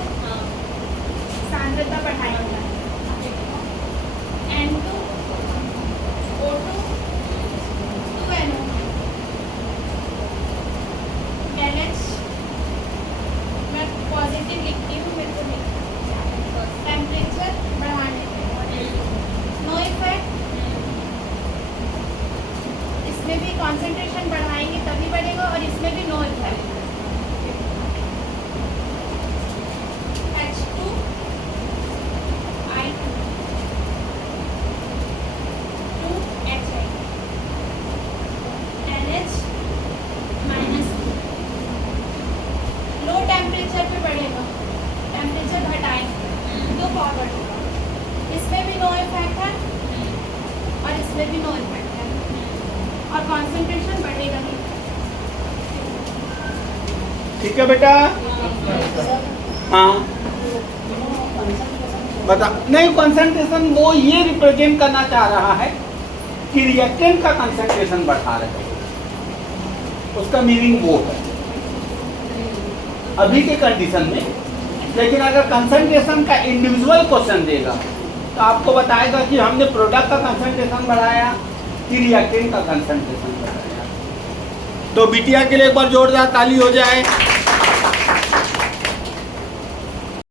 सांद्रता बढ़ाएंगे। N2 O2 2NO NH मैं पॉजिटिव लिखती हूँ, मेरे को नहीं, टेम्परेचर बढ़ाने नो इफेक्ट। इसमें भी कंसंट्रेशन बढ़ाएंगे तभी बढ़ेगा, और इसमें भी no effect. H2 I2 2HI NH -2 low temperature पे बढ़ेगा, टेम्परेचर घटाएंगे तो फॉरवर्ड होगा। इसमें भी नो इफेक्ट है और इसमें भी नो इफेक्ट है, और कंसंट्रेशन बढ़ेगा नहीं। ठीक है बेटा। हाँ बता, नहीं कंसंट्रेशन वो ये रिप्रेजेंट करना चाह रहा है कि रिएक्टेंट का कंसंट्रेशन बढ़ा रहे हैं, उसका मीनिंग वो है अभी के कंडीशन में। लेकिन अगर कंसंट्रेशन का इंडिविजुअल क्वेश्चन देगा तो आपको बताएगा कि हमने प्रोडक्ट का कंसंट्रेशन बढ़ाया कि रिएक्टेंट का कंसंट्रेशन बढ़ाया। तो बिटिया के लिए एक बार जोरदार ताली हो जाए।